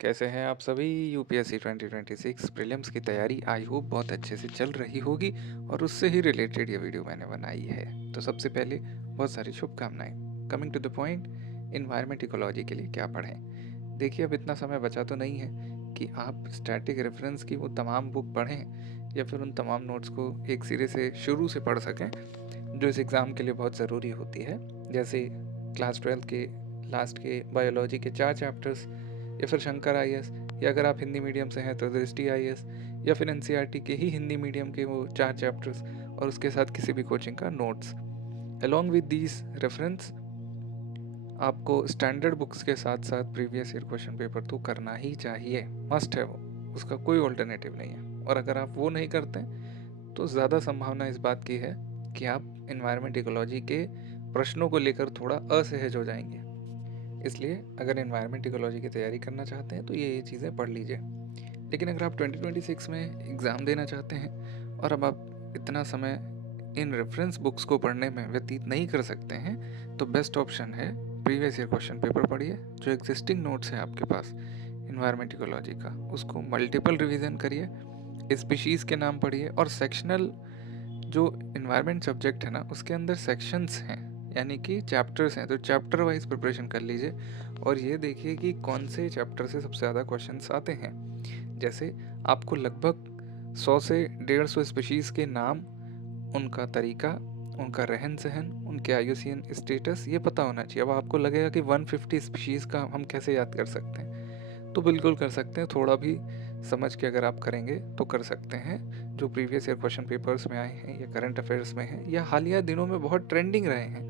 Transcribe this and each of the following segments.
कैसे हैं आप सभी? यूपीएससी 2026 प्रीलिम्स की तैयारी आई होप बहुत अच्छे से चल रही होगी और उससे ही रिलेटेड ये वीडियो मैंने बनाई है। तो सबसे पहले बहुत सारी शुभकामनाएं। Coming to the point, environment ecology के लिए क्या पढ़ें? देखिए, अब इतना समय बचा तो नहीं है कि आप स्टैटिक रेफरेंस की वो तमाम बुक पढ़ें या फिर उन तमाम नोट्स को एक सिरे से शुरू से पढ़ सकें जो इस एग्ज़ाम के लिए बहुत ज़रूरी होती है। जैसे क्लास 12 के लास्ट के बायोलॉजी के 4 चैप्टर्स, या फिर शंकर आईएएस, या अगर आप हिंदी मीडियम से हैं तो दृष्टि आईएएस, या फिर एनसीईआरटी के ही हिंदी मीडियम के वो 4 चैप्टर्स और उसके साथ किसी भी कोचिंग का notes. Along with these reference आपको स्टैंडर्ड बुक्स के साथ साथ प्रीवियस ईयर क्वेश्चन पेपर तो करना ही चाहिए, मस्ट है वो, उसका कोई ऑल्टरनेटिव नहीं है। और अगर आप वो नहीं करते तो ज़्यादा संभावना इस बात की है कि आप इन्वायरमेंट इकोलॉजी के प्रश्नों को लेकर थोड़ा असहज हो जाएंगे। इसलिए अगर इन्वायरमेंट इकोलॉजी की तैयारी करना चाहते हैं तो ये चीज़ें पढ़ लीजिए। लेकिन अगर आप 2026 में एग्ज़ाम देना चाहते हैं और अब आप इतना समय इन रेफरेंस बुक्स को पढ़ने में व्यतीत नहीं कर सकते हैं, तो बेस्ट ऑप्शन है प्रीवियस ईयर क्वेश्चन पेपर पढ़िए। जो एग्जिस्टिंग नोट्स है आपके पास इन्वायरमेंट इकोलॉजी का, उसको मल्टीपल रिवीजन करिए, स्पीशीज़ के नाम पढ़िए, और सेक्शनल जो इन्वायरमेंट सब्जेक्ट है ना उसके अंदर सेक्शंस हैं, यानी कि चैप्टर्स हैं, तो चैप्टर वाइज प्रिपरेशन कर लीजिए और ये देखिए कि कौन से चैप्टर से सबसे ज़्यादा क्वेश्चंस आते हैं। जैसे आपको लगभग 100 से 150 स्पीशीज़ के नाम, उनका तरीका, उनका रहन सहन, उनके आईयूसीएन स्टेटस ये पता होना चाहिए। अब आपको लगेगा कि 150 स्पीशीज़ का हम कैसे याद कर सकते हैं, तो बिल्कुल कर सकते हैं। थोड़ा भी समझ के अगर आप करेंगे तो कर सकते हैं। जो प्रीवियस ईयर क्वेश्चन पेपर्स में आए हैं या करंट अफेयर्स में हैं या हालिया दिनों में बहुत ट्रेंडिंग रहे हैं,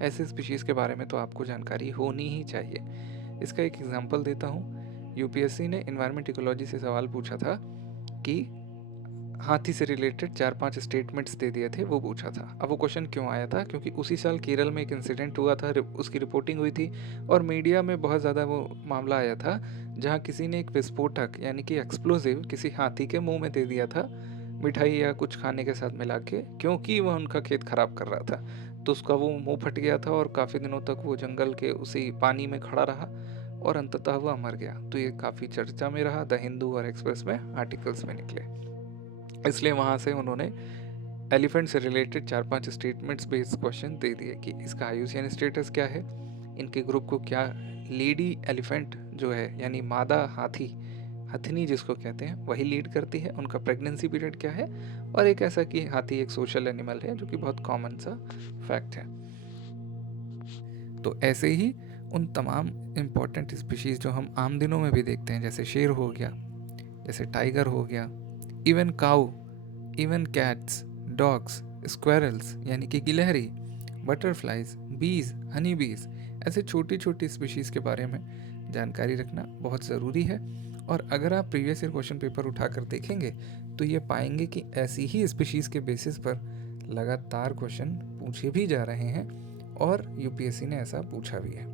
ऐसे स्पीशीज़ के बारे में तो आपको जानकारी होनी ही चाहिए। इसका एक एग्जांपल देता हूँ। यूपीएससी ने इन्वायरमेंट इकोलॉजी से सवाल पूछा था कि हाथी से रिलेटेड 4-5 स्टेटमेंट्स दे दिए थे, वो पूछा था। अब वो क्वेश्चन क्यों आया था? क्योंकि उसी साल केरल में एक इंसिडेंट हुआ था, उसकी रिपोर्टिंग हुई थी और मीडिया में बहुत ज़्यादा वो मामला आया था जहाँ किसी ने एक विस्फोटक यानी कि एक्सप्लोजिव किसी हाथी के मुंह में दे दिया था, मिठाई या कुछ खाने के साथ मिला के, क्योंकि वह उनका खेत खराब कर रहा था। तो उसका वो मुंह फट गया था और काफ़ी दिनों तक वो जंगल के उसी पानी में खड़ा रहा और अंततः वह मर गया। तो ये काफ़ी चर्चा में रहा, द हिंदू और एक्सप्रेस में आर्टिकल्स में निकले। इसलिए वहाँ से उन्होंने एलिफेंट से रिलेटेड 4-5 स्टेटमेंट्स बेस्ड क्वेश्चन दे दिए कि इसका आईयूसीएन स्टेटस क्या है, इनके ग्रुप को क्या लेडी एलिफेंट जो है यानी मादा हाथी, हथनी जिसको कहते हैं, वही लीड करती है, उनका प्रेगनेंसी पीरियड क्या है, और एक ऐसा कि हाथी एक सोशल एनिमल है जो कि बहुत कॉमन सा फैक्ट है। तो ऐसे ही उन तमाम इम्पॉर्टेंट स्पीशीज़ जो हम आम दिनों में भी देखते हैं, जैसे शेर हो गया, जैसे टाइगर हो गया, इवन काऊ, इवन कैट्स, डॉग्स, स्क्वेरल्स यानी कि गिलहरी, बटरफ्लाइज, बीज, हनी बीज, ऐसे छोटी छोटी स्पीशीज़ के बारे में जानकारी रखना बहुत ज़रूरी है। और अगर आप प्रीवियस ईयर क्वेश्चन पेपर उठाकर देखेंगे तो ये पाएंगे कि ऐसी ही स्पीशीज़ के बेसिस पर लगातार क्वेश्चन पूछे भी जा रहे हैं और यूपीएससी ने ऐसा पूछा भी है।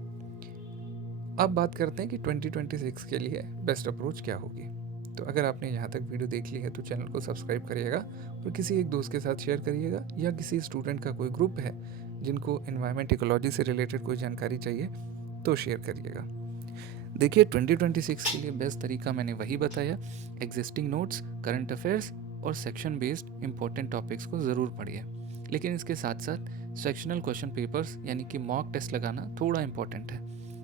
अब बात करते हैं कि 2026 के लिए बेस्ट अप्रोच क्या होगी। तो अगर आपने यहाँ तक वीडियो देख ली है तो चैनल को सब्सक्राइब करिएगा और किसी एक दोस्त के साथ शेयर करिएगा, या किसी स्टूडेंट का कोई ग्रुप है जिनको इन्वायरमेंट इकोलॉजी से रिलेटेड कोई जानकारी चाहिए तो शेयर करिएगा। देखिए, 2026 के लिए बेस्ट तरीका मैंने वही बताया, एग्जिस्टिंग नोट्स, करंट अफेयर्स और सेक्शन बेस्ड इंपॉर्टेंट टॉपिक्स को ज़रूर पढ़िए। लेकिन इसके साथ साथ सेक्शनल क्वेश्चन पेपर्स यानी कि मॉक टेस्ट लगाना थोड़ा इंपॉर्टेंट है।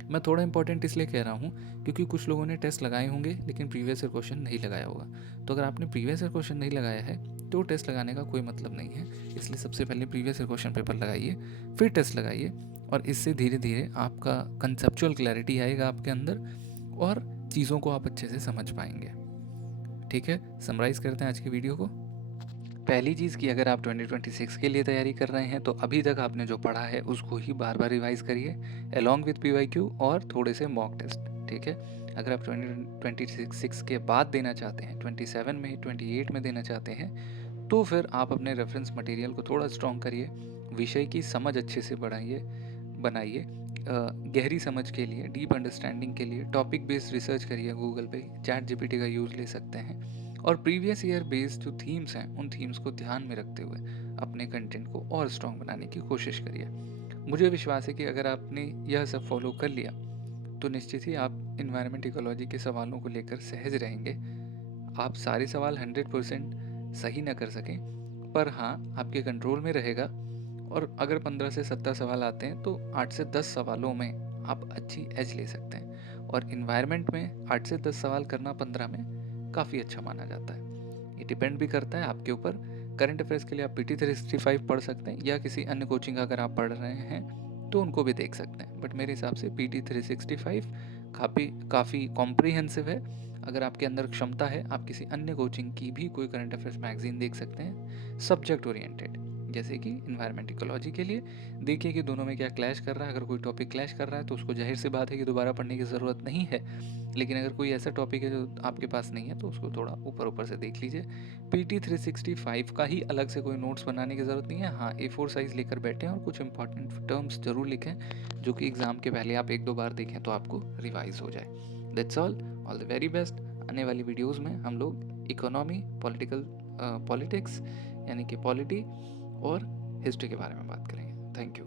मैं थोड़ा इंपॉर्टेंट इसलिए कह रहा हूँ क्योंकि कुछ लोगों ने टेस्ट लगाए होंगे लेकिन प्रीवियस ईयर क्वेश्चन नहीं लगाया होगा। तो अगर आपने प्रीवियस ईयर क्वेश्चन नहीं लगाया है तो टेस्ट लगाने का कोई मतलब नहीं है। इसलिए सबसे पहले प्रीवियस ईयर क्वेश्चन पेपर लगाइए, फिर टेस्ट लगाइए, और इससे धीरे धीरे आपका कंसेप्चुअल क्लैरिटी आएगा आपके अंदर और चीज़ों को आप अच्छे से समझ पाएंगे। ठीक है, समराइज़ करते हैं आज की वीडियो को। पहली चीज़ कि अगर आप 2026 के लिए तैयारी कर रहे हैं तो अभी तक आपने जो पढ़ा है उसको ही बार बार रिवाइज करिए अलॉन्ग विथ पीवाईक्यू और थोड़े से मॉक टेस्ट। ठीक है, अगर आप 2026 के बाद देना चाहते हैं, 27 में, 28 में देना चाहते हैं, तो फिर आप अपने रेफरेंस मटेरियल को थोड़ा स्ट्रॉन्ग करिए, विषय की समझ अच्छे से बनाइए, गहरी समझ के लिए, डीप अंडरस्टैंडिंग के लिए टॉपिक बेस्ड रिसर्च करिए, गूगल पे चैट जीपीटी का यूज़ ले सकते हैं, और प्रीवियस ईयर बेस्ड जो थीम्स हैं उन थीम्स को ध्यान में रखते हुए अपने कंटेंट को और स्ट्रॉन्ग बनाने की कोशिश करिए। मुझे विश्वास है कि अगर आपने यह सब फॉलो कर लिया तो निश्चित ही आप इन्वायरमेंट इकोलॉजी के सवालों को लेकर सहज रहेंगे। आप सारे सवाल 100% सही ना कर सकें, पर हाँ आपके कंट्रोल में रहेगा। और अगर 15 से 17 सवाल आते हैं तो 8 से 10 सवालों में आप अच्छी एज ले सकते हैं। और इन्वायरमेंट में 8 से 10 सवाल करना 15 में काफ़ी अच्छा माना जाता है। ये डिपेंड भी करता है आपके ऊपर। करंट अफेयर्स के लिए आप PT 365 पढ़ सकते हैं, या किसी अन्य कोचिंग अगर आप पढ़ रहे हैं तो उनको भी देख सकते हैं। बट मेरे हिसाब से PT 365 काफ़ी कॉम्प्रिहेंसिव है। अगर आपके अंदर क्षमता है, आप किसी अन्य कोचिंग की भी कोई करंट अफेयर्स मैगजीन देख सकते हैं सब्जेक्ट ओरिएंटेड, जैसे कि इन्वायरमेंट इकोलॉजी के लिए। देखिए कि दोनों में क्या क्लैश कर रहा है। अगर कोई टॉपिक क्लैश कर रहा है तो उसको जाहिर सी बात है कि दोबारा पढ़ने की ज़रूरत नहीं है। लेकिन अगर कोई ऐसा टॉपिक है जो आपके पास नहीं है तो उसको थोड़ा ऊपर ऊपर से देख लीजिए। PT 365 का ही अलग से कोई नोट्स बनाने की ज़रूरत नहीं है। हाँ, A4 साइज़ लेकर बैठें और कुछ इंपॉर्टेंट टर्म्स ज़रूर लिखें, जो कि एग्ज़ाम के पहले आप 1-2 बार देखें तो आपको रिवाइज हो जाए। That's all the very best. आने वाली वीडियोज़ में हम लोग इकोनॉमी, पॉलिटिक्स यानी कि पॉलिटी और हिस्ट्री के बारे में बात करेंगे। Thank you.